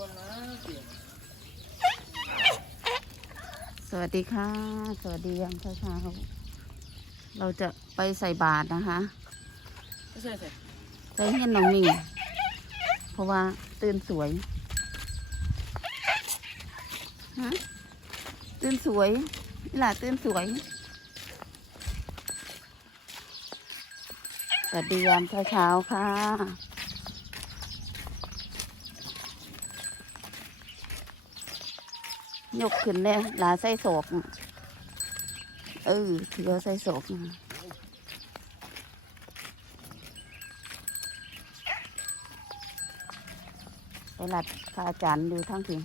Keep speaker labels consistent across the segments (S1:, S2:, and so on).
S1: คนนะเสียง
S2: สวัสดีค่ะ สวัสดียามเช้าเช้าๆเราจะไปใส่บาตรนะคะ
S1: ไม่ใช่ใช่
S2: ใส่เฮียนน้องนิ่งเพราะว่าตื่นสวยฮะตื่นสวยนี่ล่ะตื่นสวย สวัสดียามเช้าเช้าๆค่ะ ยกขึ้นเลยลาใส่ศอกเออถือเอาใส่ศอกไปหลัดพระอาจารย์ดูทั้งที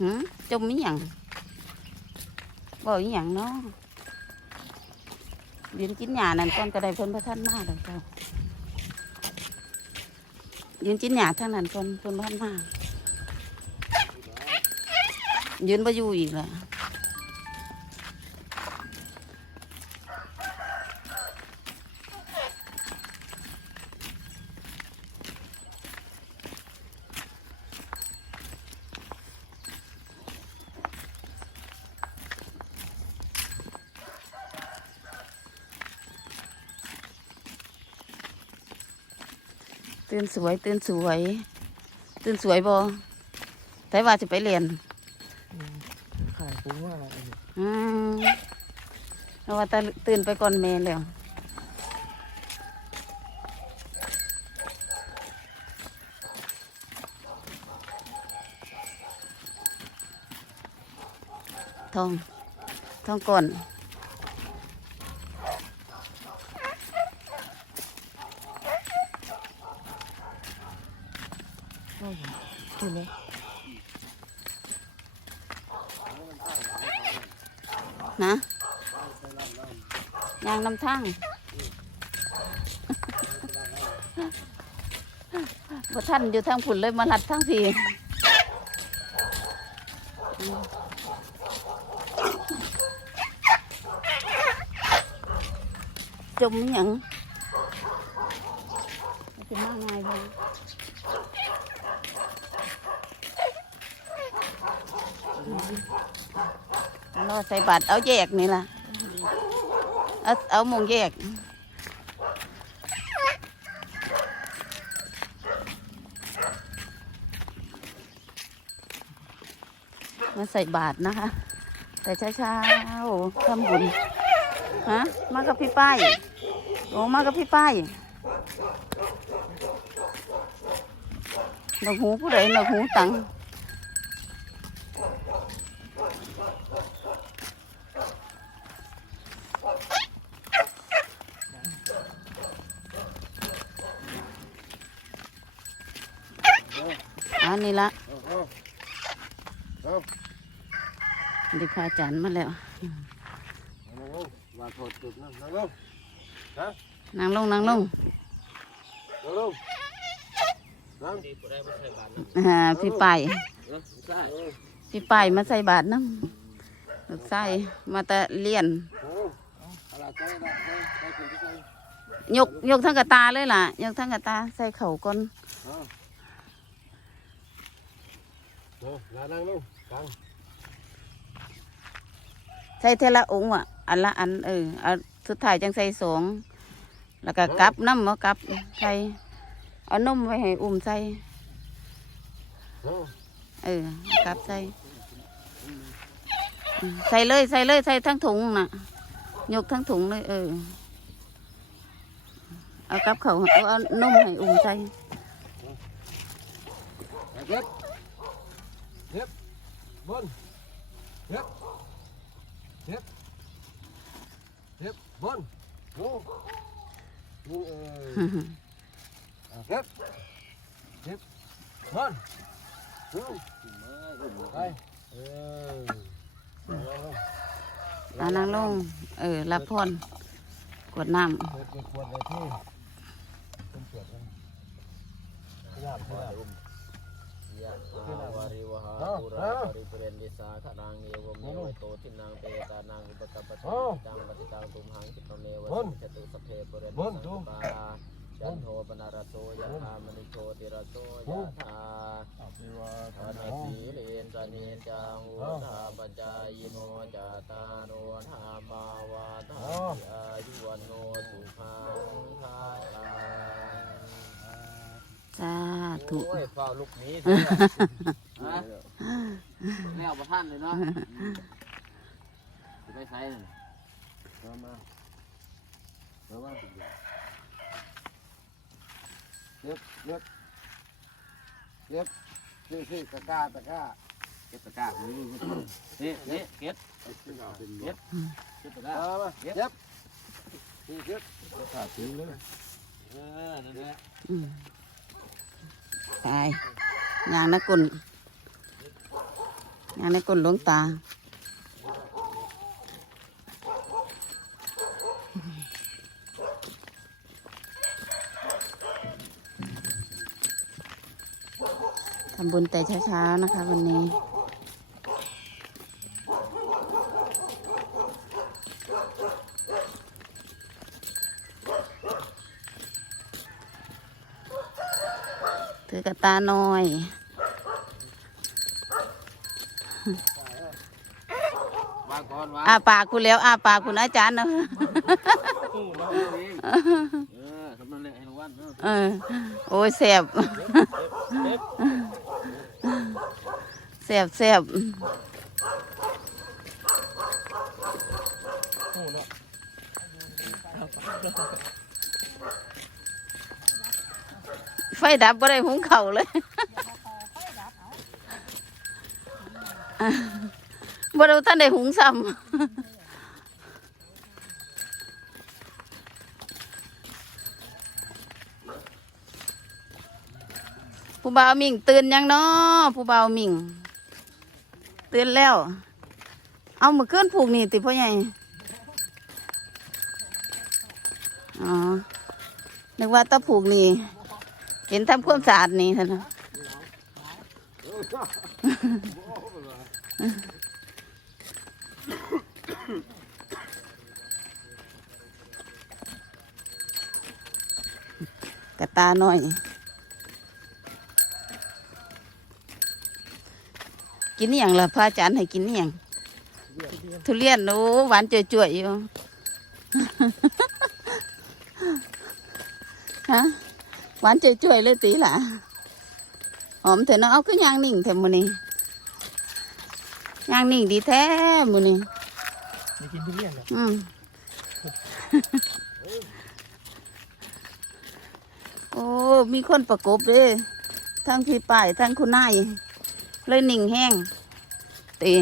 S2: หืมจมมีหยัง บ่อีหยังเนาะยืนกินหญ้านั่นก่อนก็ได้เพิ่นพระท่านมาเลยเจ้ายืนกินหญ้าทางนั้นก่อนเพิ่นพระท่านมายืนบ่อยู่อีกแล้ว ตื่นสวย ตื่นสวย ตื่นสวยบ่แต่ว่าจะไปเรียน
S1: ขายปูว่า
S2: อืมเพราะว่าแต่ตื่นไปก่อนแม่แล้วทองทองก่อน
S1: ถูกไหม
S2: นะยางนำทางบ่ท่านอยู่ทางผุนเลยมาลัดทางพีจมอหย่างมันจะมาง่ายเลย ราใส่บาตรเอาแยกนี่ล่ะ เอาเอามงแยกมาใส่บาตรนะคะ แต่เช้าๆทำบุญฮะมากับพี่ป้ายโอ้มากับพี่ป้ายหนกหูผู้ใดหนวกหูตัง นนี้ละ
S1: เอาเอา
S2: ดิพระอาจารย์มาแล้ว
S1: เอาลงมาถอดจุดนั่นนั่งลง
S2: นั่งลงนั่งลง
S1: นั่งลงนั่ง
S2: อ่าพี่ป้าย
S1: ใช่
S2: พี่ป้ายมาใส่บาตรน้ำลูกใส่มาแต่เรียน
S1: โอ้อะไรใจละใจใจคุณที่ใจ
S2: ยกยกทั้งกระตาเลยล่ะ ยกทั้งกระตาใส่เข่าก่อน
S1: เอาโอ้ ลานั่งลงกัง
S2: ใส่เทละองค์อะ อันละอันเออเอาสุดท้ายจังใส่สองแล้วก็กลับน้ำมากลับใส่เอานมไว้ให้อุ้มใส่
S1: โอ้
S2: เออกลับใส่อืมใส่เลยใส่เลยใส่ทั้งถุงน่ะ ยกทั้งถุงเลยเออเอากลับเขาเอาเอานมให้อุ้มใส่
S1: เย็บเย็บบนเย็บเย็บเย็บบนโอ้โอ้เออเย็บเย็บบนโอ้ไปเออ
S2: เอานางลง เออรับพรกวดน้
S1: เปิดเปิดขวดเลยที่เป็นเปิดกันขยับขยับ
S3: ยะถาวาริวหา ปุราปริปุเรนติสาขนังเอวเมวะโตทินังเปตานังอุปกัปปะตังปฏิตังตุมหังคิปะเมวะสัจตุสัพเพปุเรนติสังปาจันโทปนารโสยะธามณิโชติรโสยะธา
S1: อภิวาท
S3: อนา
S1: นา
S3: สีเลนสนิจังอุทาปจายโนจาตาโนธามาวาทาอายุวันโนสุขังภา
S2: ธุ
S3: โอ้ยเฝ้าลูกหนี้เถอะฮะแล้วประท่านเลยเนาะจะไปใช้นั่น
S1: มามามามาเย็บเย็บเย็บนี่สิตะกร้าตะกร้า
S3: เก็บตะกร้านี่นี่นี่เก็บเก็บเก็บตะกร้า
S1: มามาเย็บนี่เย็บตะกร้าทิ้งเลย
S3: เออนั่นแหละ
S2: อืม ตายยางนักกุลยางนักกุลล้งตาทำบุญแต่เช้าๆนะคะ วันนี้ ถือกระตาหน่อย
S3: วางก่อนวาง
S2: อาปากคุณแล้วอาปากคุณอาจารย์เนอะ
S3: เราเองเออทำนั่นแหละให้รางวัลเนาะ
S2: เออโอ้ยแสบ
S3: เก็บ
S2: แสบแสบ ไฟดับบ่ได้หุงเข่าเลยบ่ได้ท่านได้หุงซ้ำผู้บ่าวมิ่งตื่นยังเนาะผู้บ่าวมิ่งตื่นแล้ว เอามือเกินผูกนี่ติพ่อใหญ่อ๋อนึกว่าตะผูกนี่ เห็นทำความสะอาดนี่ท่านกระตาหน่อย กินอย่างละพระอาจารย์ให้กินอย่างทุเรียนโอ้หวานจ่วยๆอยู่ ฮะ หวานจ่วยๆเลยตีล่ะหอมเถอะเนาะเอาคือย่างนิ่งแท้มื้อนี้ย่างนิ่งดีแท้มื้อนี้
S1: ไม่กินทุเรียนหรอ
S2: อืมโอ้มีคนประกบเลยทั้งพี่ป้ายทั้งคุณนายเลยนิ่งแห้งตี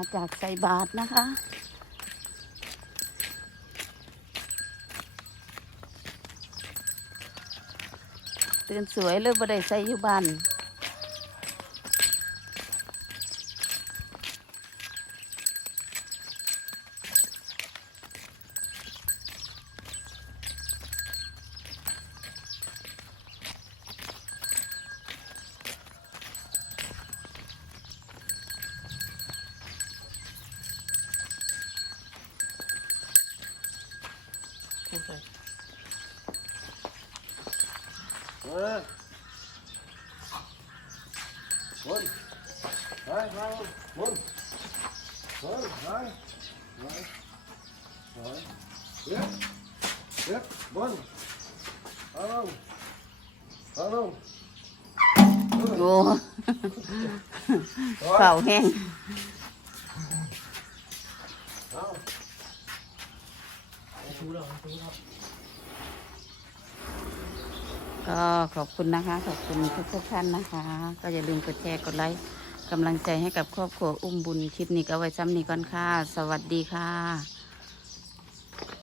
S2: มาจากใส่บาทนะคะ ตื่นสวยเลยบ่ได้ใส่อยู่บ้าน
S1: บนไปมาบนบนไปไปไปเย็บเย็บบนเอาลงเอาลง
S2: โอ้เป่าแห้ง
S1: เอา
S2: ก็ขอบคุณนะคะ ขอบคุณทุกทุกท่านนะคะ ก็อย่าลืมกดแชร์กดไลค์กำลังใจให้กับครอบครัวอุ้มบุญคลิปนี้ก็เอาไว้ซ้ำนี้ก่อนค่ะ สวัสดีค่ะ